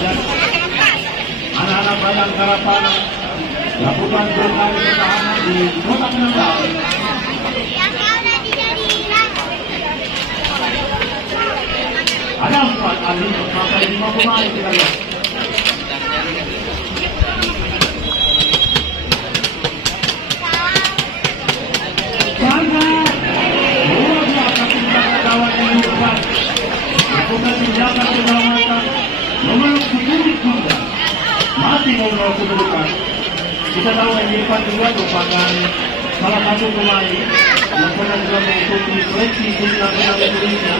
ya. Anak-anak Bayang Karapana lakukan berkali pertahanan di kotak penendang. Ada 4 ahli sampai 5 pemain kita lihat. Lakukan tindakan penyelamatan memeluk kulit kuda masih mau kedudukan. Kita tahu yang di depan kedua merupakan salah satu pemain yang pernah juga mengikuti seleksi tim nasional Indonesia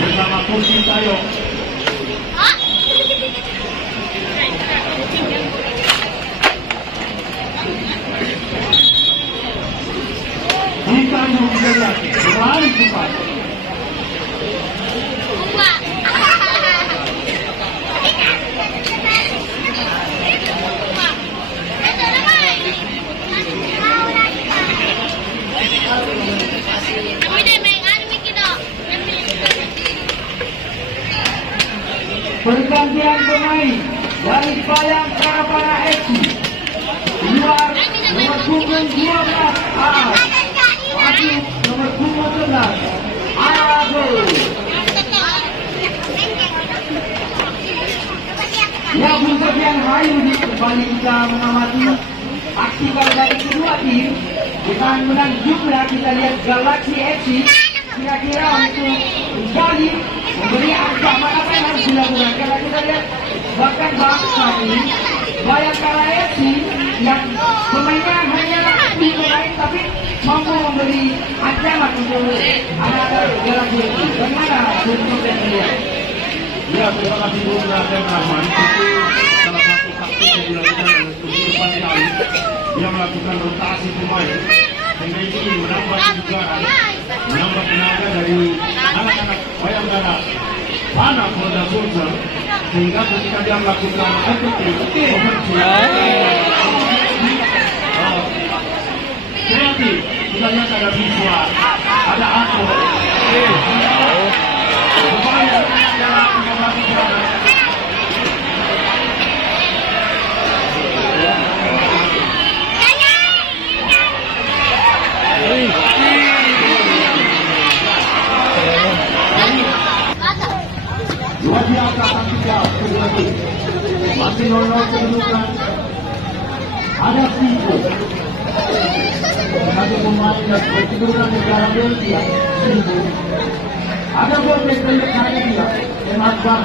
bersama Coach Sintayong. Sintayong juga berlari cepat. Pergantian pemain dari Bayang Karapana FC. Keluar nomor punggung 12 Aas, masuk nomor punggung 11 Arago. Ya, Bung Rayu kembali kita mengamati aksi dari kedua tim. Bukan menang jumlah, kita lihat Galaxy FC kira-kira untuk kembali memberi angka apa yang harus dilakukan, karena kita lihat bahkan bangsa ini Bayangkara FC yang pemainnya hanyalah 10 pemain tapi mampu memberi ancaman untuk anak-anak Galaxy FC. Bagaimana bentuk yang melihat? Ya, terima kasih Bung Rahman. Itu salah satu taktik yang dilakukan oleh Sultan Kali. Dia melakukan rotasi pemain sehingga ini menambah kebugaran, menambah tenaga dari anak-anak Bayangkara Pana Polda Sulsel, sehingga ketika dia melakukan efektif kreatif, kita lihat ada visual, ada aktor. Luar biasa ketika masih 0-0 kedudukan. Ada Siko, satu pemain yang berkedudukan negara Belgia, Siko. Ada Bobek dari dia, Emakbar.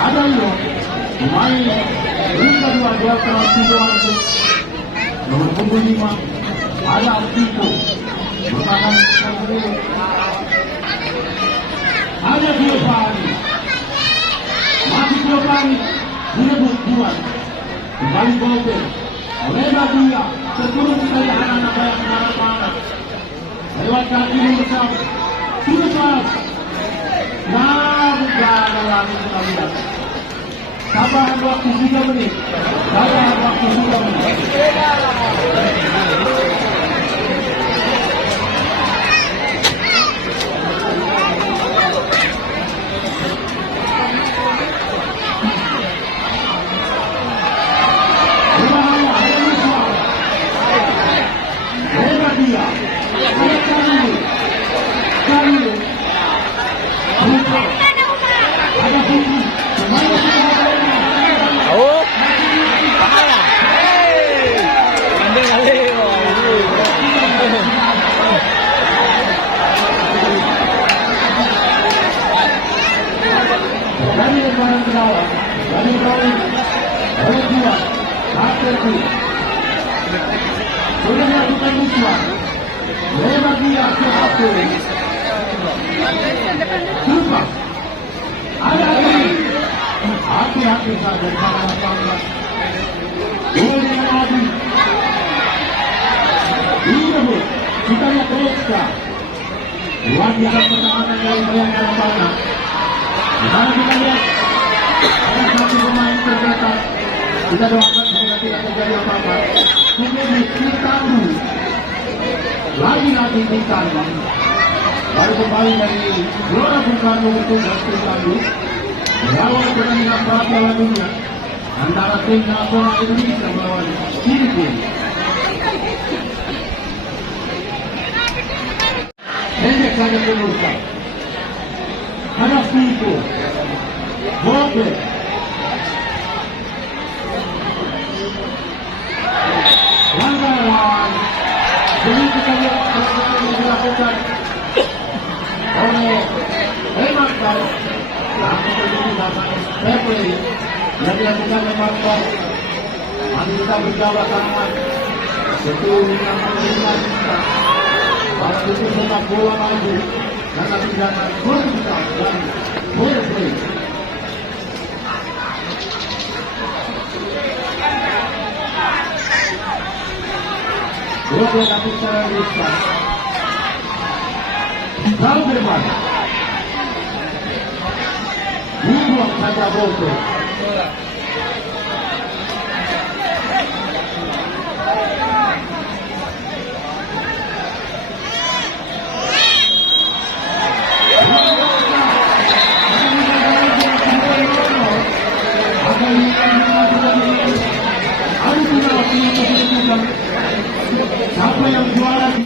Ada Yo, pemain Rinka 2 tahun Sidoarjo, nomor punggung 5. Ada Siko, merupakan pemain. Ada Giovanni, masih Giovanni direbut Juan, kembali Bobek. Lebar dia, terturun dari anak-anak Bayangkara Pana. Lewat kaki bersama, sudah kelas. Nah, bukan lagi kita lihat. Tambahan waktu 3 menit. Tambahan waktu 3 menit. Dari lebaran kedua, dari bawah, oleh dua, satu, sudah melakukan musuhan, lebar dia ke satu, lupa, ada lagi, hati-hati saja di sana lapangan, dua dengan Adi, ini kita lihat Reska, luar biasa pertahanan dari Bayangkara Pana. Sekarang kita lihat ada satu pemain terbatas. Kita doakan semoga tidak terjadi apa-apa. Kemudian Tirtandu, lagi-lagi Tirtandu, baru kembali dari Gelora Bung Karno untuk Tirtandu. Melawan pertandingan pra Piala Dunia antara tim nasional Indonesia melawan Filipina. Pendek saja pemirsa. Ada Figo, Bobe, pelanggaran. Jadi kita lihat pelanggaran yang dilakukan oleh Emak Baik. Langsung terjadi dapat fair play yang dilakukan oleh Emak Baik. Mari kita berjaga tangan. Betul yang mengingat kita. Para itu sepak bola maju karena tindakan berbuka dan berplay. Dua tapi secara besar. Tahu berapa? Buang saja bola.